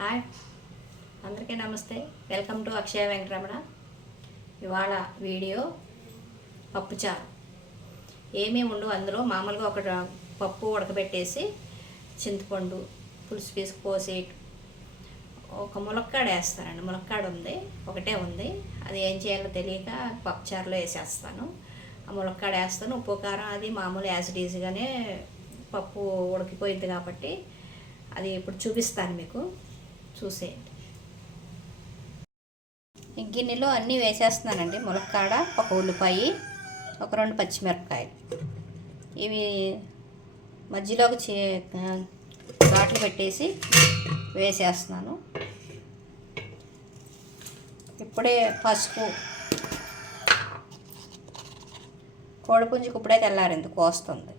Hi అందరికీ నమస్తే. Welcome to అక్షయ వెంకటరమణ. ఇవాళ వీడియో పప్పుచారు. ఏమేమి ఉండవు అందులో. మామూలుగా ఒక పప్పు ఉడకబెట్టేసి చింతపండు పులుసు పీసు పోసి ఒక ములక్కాడ వేస్తానండి. ములక్కాడ ఉంది, ఒకటే ఉంది. అది ఏం చేయాలో తెలియక పప్పుచారులో వేసేస్తాను. ఆ ములక్కాడ వేస్తాను. ఉప్పు కారం అది మామూలు యాజ్ ఇట్ ఈజ్గానే పప్పు ఉడికిపోయింది కాబట్టి అది ఇప్పుడు చూపిస్తాను మీకు, చూసేయండి. ఈ గిన్నెలో అన్నీ వేసేస్తున్నానండి. ములక్కాడ, ఒక ఉల్లిపాయ, ఒక 2 పచ్చిమిరపకాయలు. ఇవి మధ్యలోకి ఘాట్లు పెట్టేసి వేసేస్తున్నాను. ఇప్పుడే పసుపు, కోడిపుంజుకు ఇప్పుడే తెల్లారింది, కోస్తుంది.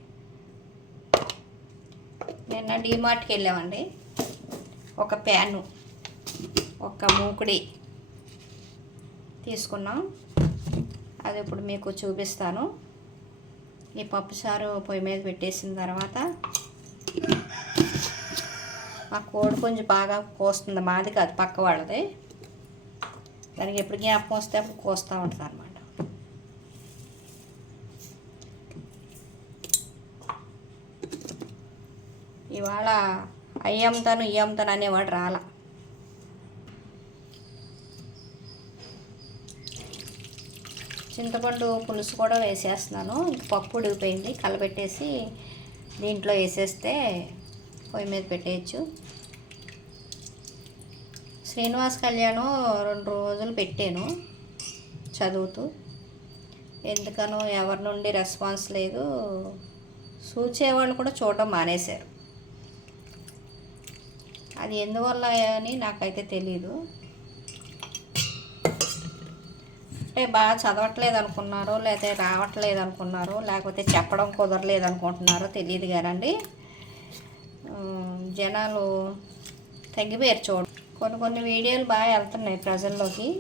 నిన్న డీమార్ట్కి వెళ్ళామండి. ఒక ప్యాను, ఒక మూకుడి తీసుకున్నాం. అది ఇప్పుడు మీకు చూపిస్తాను. ఈ పప్పుచారు పొయ్యి మీద పెట్టేసిన తర్వాత ఆ కోడిపుంజు బాగా కోస్తుంది. మాది కాదు, పక్క వాళ్ళది. దానికి ఎప్పుడు జ్ఞాపకం వస్తే అప్పుడు కోస్తూ ఉంటుంది అన్నమాట. ఇవాళ అయ్యమ్తాను ఇయ్యమ్తాను అనేవాడు రాలా. చింతపండు పులుసు కూడా వేసేస్తున్నాను. పప్పు ఉడికిపోయింది, కలబెట్టేసి దీంట్లో వేసేస్తే పొయ్యి మీద పెట్టేయచ్చు. శ్రీనివాస్ కళ్యాణం 2 రోజులు పెట్టాను చదువుతూ. ఎందుకనో ఎవరి నుండి రెస్పాన్స్ లేదు. చూసేవాళ్ళు కూడా చూడడం మానేశారు. అది ఎందువల్ల అని నాకైతే తెలీదు. అంటే బాగా చదవట్లేదు అనుకున్నారో, లేకపోతే రావట్లేదు అనుకున్నారో, లేకపోతే చెప్పడం కుదరలేదు అనుకుంటున్నారో తెలియదు కానండి, జనాలు తగ్గిపోయారు చూడ. కొన్ని వీడియోలు బాగా వెళ్తున్నాయి ప్రజల్లోకి,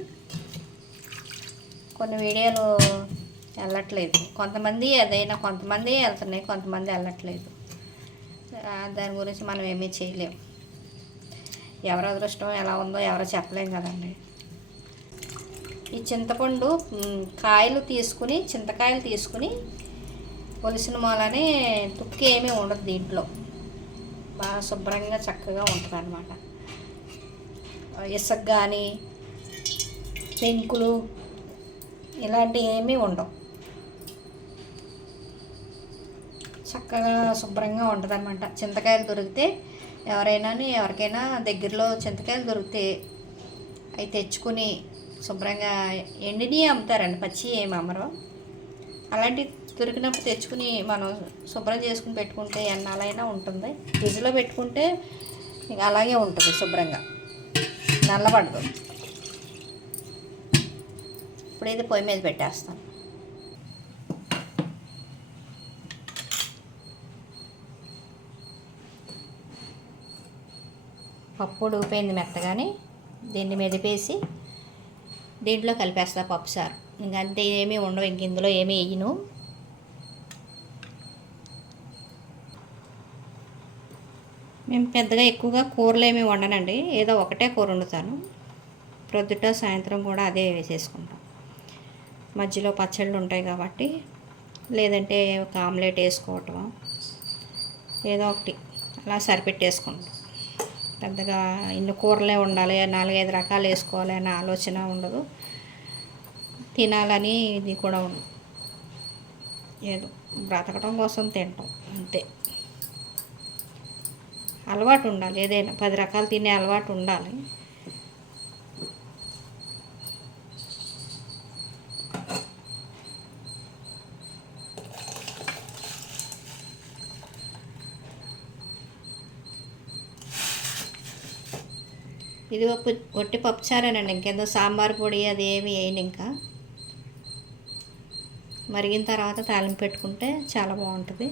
కొన్ని వీడియోలు వెళ్ళట్లేదు. కొంతమంది అదైనా కొంతమంది వెళ్తున్నాయి, కొంతమంది వెళ్ళట్లేదు. దాని గురించి మనం ఏమీ చేయలేము. ఎవరి అదృష్టం ఎలా ఉందో ఎవరో చెప్పలేం కదండి. ఈ చింతపండు చింతకాయలు తీసుకుని ఒలిసిన మూలనే తుక్కి ఏమీ ఉండదు దీంట్లో. బాగా శుభ్రంగా చక్కగా ఉంటుంది అన్నమాట. ఇసుక కానీ పెంకులు ఇలాంటివి ఏమీ ఉండవు. చక్కగా శుభ్రంగా ఉంటుంది అన్నమాట. చింతకాయలు దొరికితే ఎవరికైనా దగ్గరలో చింతకాయలు దొరికితే అవి తెచ్చుకుని శుభ్రంగా ఎండిని అమ్ముతారండి, పచ్చి ఏమి అమ్మరు. అలాంటివి దొరికినప్పుడు తెచ్చుకుని మనం శుభ్రం చేసుకుని పెట్టుకుంటే ఎన్నాళ్ళైనా ఉంటుంది. ఫ్రిడ్జ్లో పెట్టుకుంటే ఇక అలాగే ఉంటుంది, శుభ్రంగా నల్లబడదు. ఇప్పుడు ఇది పొయ్యి మీద పెట్టేస్తాను. పప్పు ఉడికిపోయింది మెత్తగాని, దీన్ని మెదిపేసి దీంట్లో కలిపేస్తా పప్పుచారు. ఇంకంతే, ఏమీ ఉండవు. ఇంక ఇందులో ఏమీ వేయను. మేము పెద్దగా ఎక్కువగా కూరలు ఏమీ వండనండి. ఏదో ఒకటే కూర వండుతాను. ప్రొద్దుట సాయంత్రం కూడా అదే వేసేసుకుంటాం. మధ్యలో పచ్చళ్ళు ఉంటాయి కాబట్టి, లేదంటే ఒక ఆమ్లెట్ వేసుకోవటం, ఏదో ఒకటి అలా సరిపెట్టేసుకుంటాం. పెద్దగా ఇన్ని కూరలే ఉండాలి, 4-5 రకాలు వేసుకోవాలి అనే ఆలోచన ఉండదు. తినాలని ఇది కూడా ఉండదు. ఏదో బ్రతకడం కోసం తింటాం అంతే. అలవాటు ఉండాలి, ఏదైనా 10 రకాలు తినే అలవాటు ఉండాలి. ఇది ఒట్టి పప్పుచారేనండి, ఇంకేందో సాంబార్ పొడి అది ఏమి వేయను. ఇంకా మరిగిన తర్వాత తాలింపు పెట్టుకుంటే చాలా బాగుంటుంది.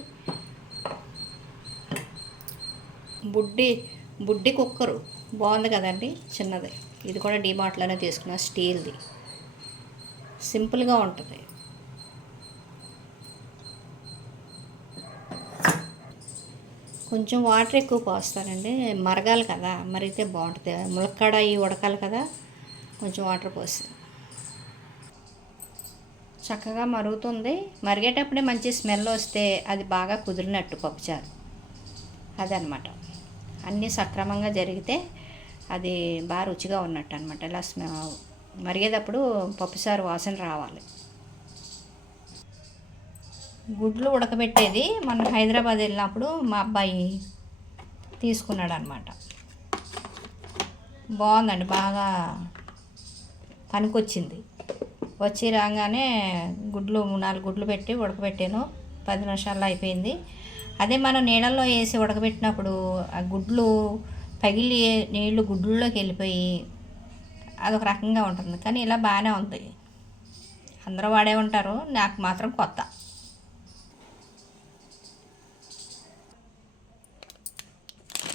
బుడ్డి కుక్కరు బాగుంది కదండి, చిన్నది. ఇది కూడా డీమార్ట్లోనే తీసుకున్నా, స్టీల్ది. సింపుల్గా ఉంటుంది. కొంచెం వాటర్ ఎక్కువ పోస్తానండి, మరగాలి కదా, మరిగితే బాగుంటుంది. ములక్కాడ అవి ఉడకాలి కదా, కొంచెం వాటర్ పోసి చక్కగా మరుగుతుంది. మరిగేటప్పుడే మంచి స్మెల్ వస్తే అది బాగా కుదిరినట్టు పప్పుచారు. అదనమాట. అన్నీ సక్రమంగా జరిగితే అది బాగా రుచిగా ఉన్నట్టు అనమాట. ఇలా మరిగేటప్పుడు పప్పుచారు వాసన రావాలి. గుడ్లు ఉడకబెట్టేది మొన్న హైదరాబాద్ వెళ్ళినప్పుడు మా అబ్బాయి తీసుకున్నాడు అనమాట. బాగుందండి, బాగా పనికొచ్చింది. వచ్చి రాగానే గుడ్లు 4 గుడ్లు పెట్టి ఉడకబెట్టాను. 10 నిమిషాల్లో అయిపోయింది. అదే మనం నీళ్ళల్లో వేసి ఉడకబెట్టినప్పుడు ఆ గుడ్లు పగిలి నీళ్లు గుడ్లలోకి వెళ్ళిపోయి అదొక రకంగా ఉంటుంది. కానీ ఇలా బాగానే ఉంది. అందరూ వాడే ఉంటారు, నాకు మాత్రం కొత్త.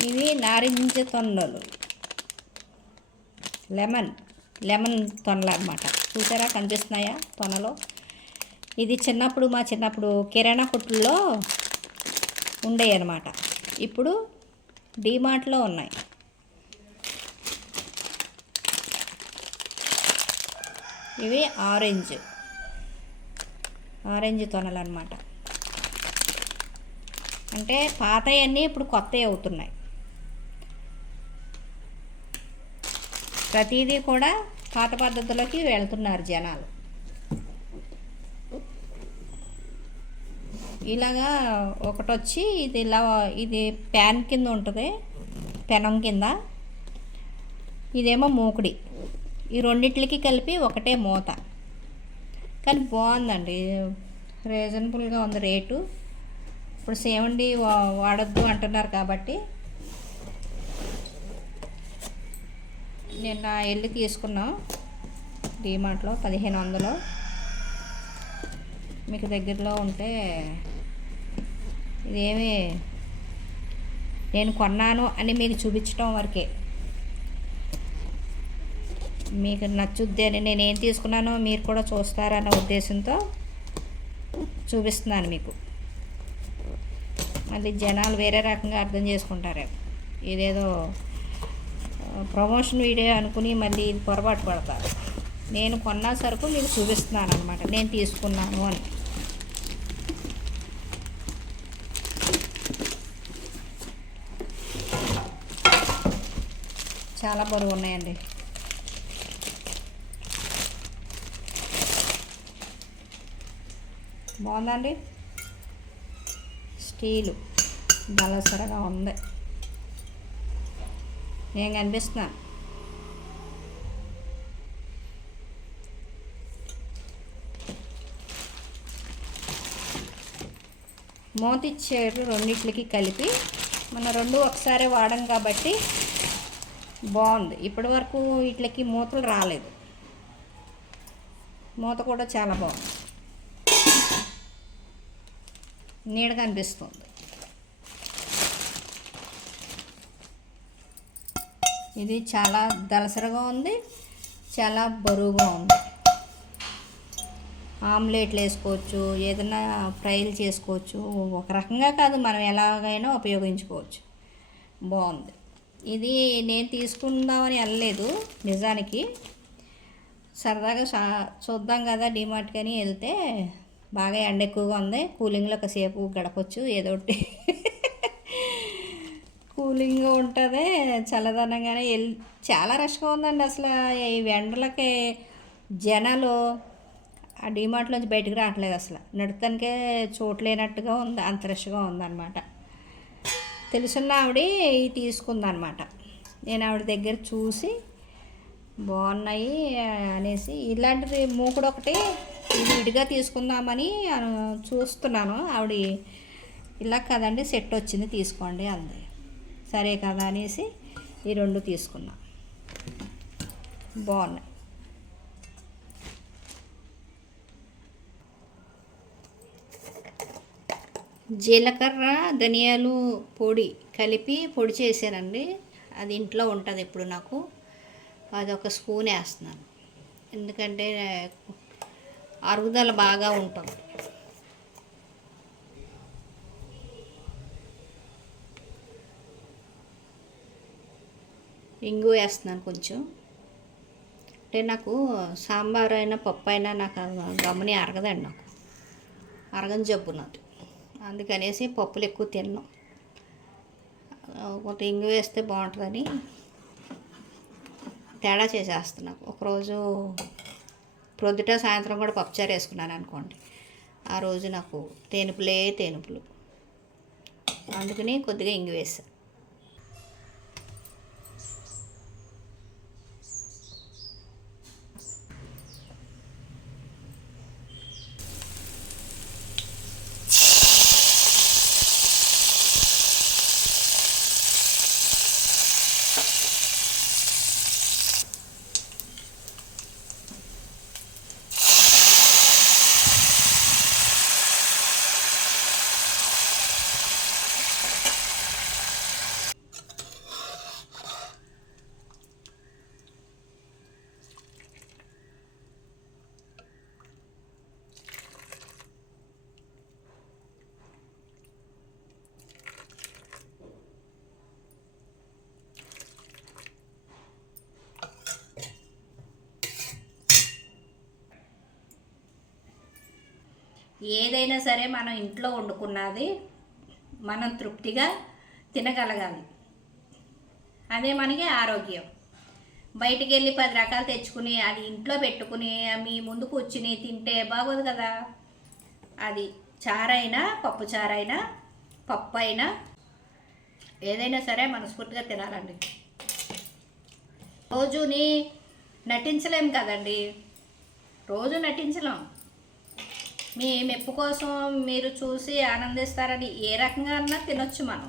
ఇవి నారింజ తొనలు, లెమన్ తొనలు అన్నమాట. చూసారా, కనిపిస్తున్నాయా తొనలు? ఇది మా చిన్నప్పుడు కిరాణా కొట్టుల్లో ఉండేవి అన్నమాట. ఇప్పుడు డీమార్ట్లో ఉన్నాయి. ఇవి ఆరెంజ్ తొనలు అన్నమాట. అంటే పాతవన్నీ ఇప్పుడు కొత్తవి అవుతున్నాయి. ప్రతిదీ కూడా పాత పద్ధతిలోకి వెళ్తున్నారు జనాలు. ఇలాగా ఒకటి వచ్చి ఇది ప్యాన్ కింద ఉంటుంది, పెనం కింద. ఇదేమో మూకుడి. ఈ రెండిట్లకి కలిపి ఒకటే మూత. కానీ బాగుందండి, రీజనబుల్గా ఉంది రేటు. ఇప్పుడు సేవండి వాడొద్దు అంటున్నారు కాబట్టి నిన్న వెళ్ళి తీసుకున్నాం డీమార్ట్లో. 1500. మీకు దగ్గరలో ఉంటే, ఇదేమి నేను కొన్నాను అని మీకు చూపించడం వరకే. మీకు నచ్చుద్ది అని, నేనేం తీసుకున్నానో మీరు కూడా చూస్తారన్న ఉద్దేశంతో చూపిస్తున్నాను మీకు. మళ్ళీ జనాలు వేరే రకంగా అర్థం చేసుకుంటారు. ఇదేదో ప్రమోషన్ వీడియో అనుకుని మళ్ళీ ఇది పొరపాటు పడతారు. నేను కొన్న సరుకు మీకు చూపిస్తున్నాను అనమాట, నేను తీసుకున్నాను అని. చాలా బరువు ఉన్నాయండి. బాగుందండి. స్టీలు దళసరగా ఉంది. నేను కనిపిస్తున్నా. మూతిచ్చారు రెండిట్లకి కలిపి. మన రెండు ఒకసారి వాడం కాబట్టి బాగుంది. ఇప్పటి వరకు వీటికి మూతలు రాలేదు. మూత కూడా చాలా బాగుంది, నీడగా అనిపిస్తుంది. ఇది చాలా దళసరగా ఉంది, చాలా బరువుగా ఉంది. ఆమ్లెట్లు వేసుకోవచ్చు, ఏదైనా ఫ్రైలు చేసుకోవచ్చు. ఒక రకంగా కాదు, మనం ఎలాగైనా ఉపయోగించుకోవచ్చు. బాగుంది. ఇది నేను తీసుకుందామని వెళ్ళలేదు నిజానికి, సరదాగా చూద్దాం కదా డీమార్ట్కి అని వెళ్తే బాగా ఎండ ఎక్కువగా ఉంది, కూలింగ్లో ఒకసేపు గడపచ్చు, ఏదో ఒకటి కూలింగ్గా ఉంటుంది, చల్లదనంగానే చాలా రష్గా ఉందండి. అసలు ఈ ఎండలకి జనాలు ఆ డీమార్ట్లోంచి బయటకు రావట్లేదు. అసలు నడతానికే చోట్లేనట్టుగా ఉంది, అంత రష్గా ఉందన్నమాట. తెలుసున్న ఆవిడ తీసుకుందనమాట. నేను ఆవిడ దగ్గర చూసి బాగున్నాయి అనేసి, ఇలాంటిది మూకుడు ఒకటి ఇది విడిగా తీసుకుందామని చూస్తున్నాను. ఆవిడ ఇలా కదండి సెట్ వచ్చింది తీసుకోండి అంది. సరే కదా అనేసి ఈ రెండు తీసుకున్నా. బాగున్నాయి. జీలకర్ర ధనియాలు పొడి కలిపి పొడి చేశానండి. అది ఇంట్లో ఉంటుంది ఇప్పుడు నాకు. అది ఒక స్పూన్ వేస్తున్నాను, ఎందుకంటే అరుగుదల బాగా ఉంటుంది. ఇంగు వేస్తున్నాను కొంచెం. అంటే నాకు సాంబార్ అయినా పప్పు అయినా నాకు గమని అరగదండి. నాకు అరగని జబ్బు నాది. అందుకనేసి పప్పులు ఎక్కువ తిన్నాను. కొంత ఇంగు వేస్తే బాగుంటుందని తేడా చేసేస్తున్నాను. ఒకరోజు ప్రొద్దుట సాయంత్రం కూడా పప్పుచారు వేసుకున్నాను అనుకోండి, ఆ రోజు నాకు తేనుపులు. అందుకని కొద్దిగా ఇంగు వేసాను. ఏదైనా సరే మనం ఇంట్లో వండుకున్నది మనం తృప్తిగా తినగలగాలి. అదే మనకి ఆరోగ్యం. బయటికి వెళ్ళి 10 రకాలు తెచ్చుకుని అది ఇంట్లో పెట్టుకుని మీ ముందు కూర్చుని తింటే బాగోదు కదా. అది చారైనా పప్పు చారైనా పప్పు అయినా ఏదైనా సరే మనస్ఫూర్తిగా తినాలండి. రోజుని నటించలేం కదండి, రోజు నటించలేం. మీ మెప్పు కోసం మీరు చూసి ఆనందిస్తారని ఏ రకంగా అన్నా తినొచ్చు. మనం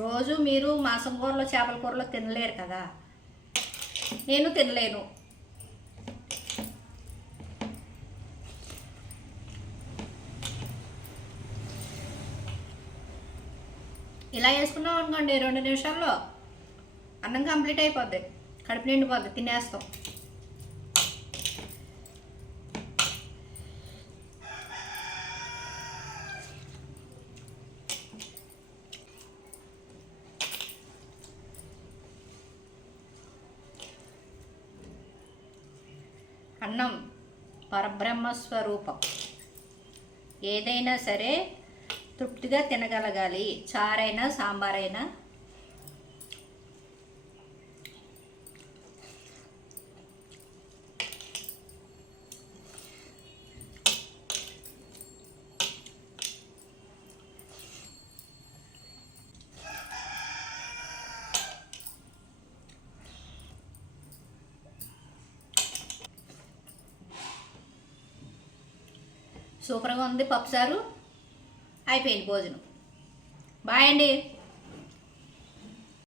రోజు మీరు మాంసం కూరలో చేపల కూరలో తినలేరు కదా, నేను తినలేను. ఇలా వేసుకున్నాం అనుకోండి 2 నిమిషాల్లో అన్నం కంప్లీట్ అయిపోద్ది, కడుపు నిండిపోద్ది, తినేస్తాం. అన్నం పరబ్రహ్మస్వరూపం. ఏదైనా సరే తృప్తిగా తినగలగాలి. చారైనా సాంబారైనా సూపర్గా ఉంది. పప్పుచారు అయిపోయింది, భోజనం. బాయ్ అండి.